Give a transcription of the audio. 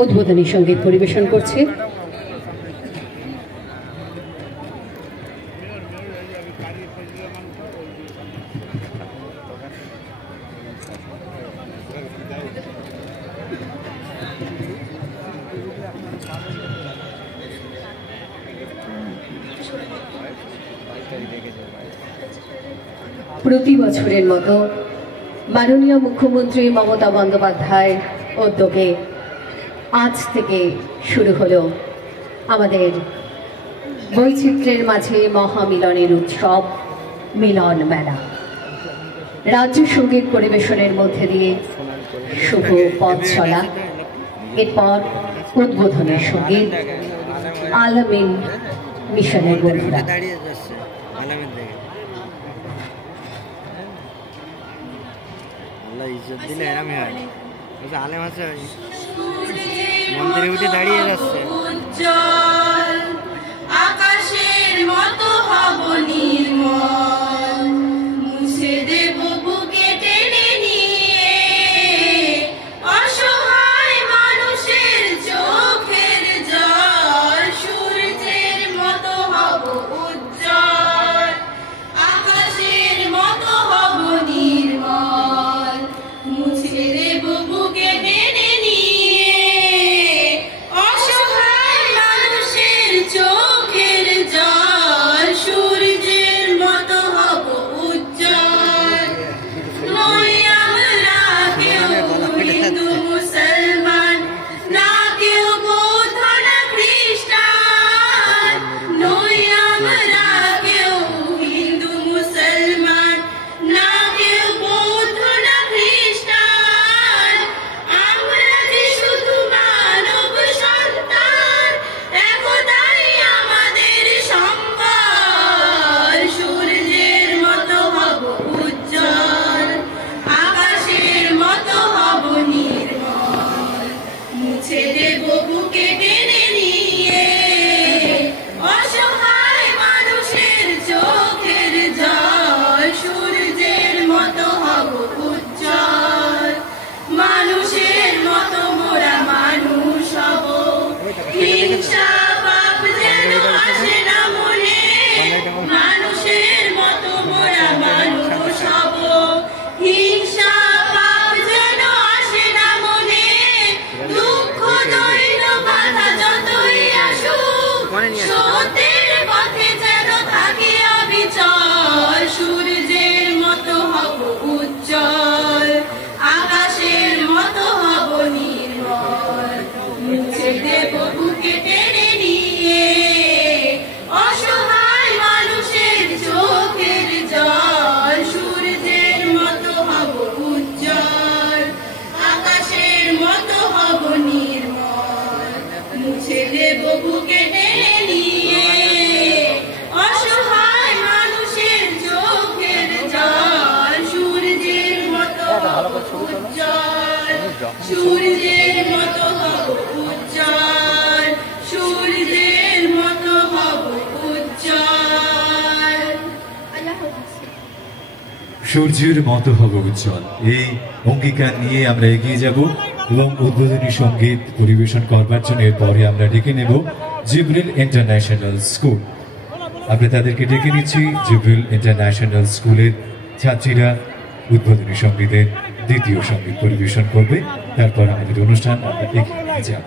উদ্বোধনী সঙ্গীত পরিবেশন করছে প্রতি বছরের মতো মাননীয় মুখ্যমন্ত্রী মমতা বন্দ্যোপাধ্যায় উদ্যোগে আজ থেকে শুরু হলো আমাদের বৈচিত্র্যের মাঝে মহামিলনের উৎসব মিলন মেলা। রাজ্য সঙ্গীত পরিবেশনের মধ্যে দিয়ে শুভ পথ চলা, এরপর উদ্বোধনী সঙ্গীত আলামিন মিশনের বন্ধুরা। মন্দিরে উঠে দাঁড়িয়ে যাচ্ছে। আকাশের মতো হব নির্মল, মুছে দেব বুকে টেনে নিয়ে অসহায় মানুষের চোখের জল। সূর্যের মতো হব উজ্জ্বল, আকাশের মতো হব নির্মল, মুছে দেব বুকে টেনে সূর্যের মতো হব উজ্জ্বল, সূর্যের মতো হব উজ্জ্বল, সূর্যের মতো হব উজ্জ্বল। এই অঙ্গীকার নিয়ে আমরা এগিয়ে যাব এবং উদ্বোধনী সঙ্গীত পরিবেশন করবার জন্য এরপরে আমরা ডেকে নেব জিব্রিল ইন্টারন্যাশনাল স্কুল। আমরা তাদেরকে ডেকে নিচ্ছি। জিব্রিল ইন্টারন্যাশনাল স্কুলের ছাত্রীরা উদ্বোধনী সঙ্গীতের দ্বিতীয় সঙ্গীত পরিবেশন করবে। তারপর আমাদের অনুষ্ঠান আমরা এগিয়ে নিয়ে যাব।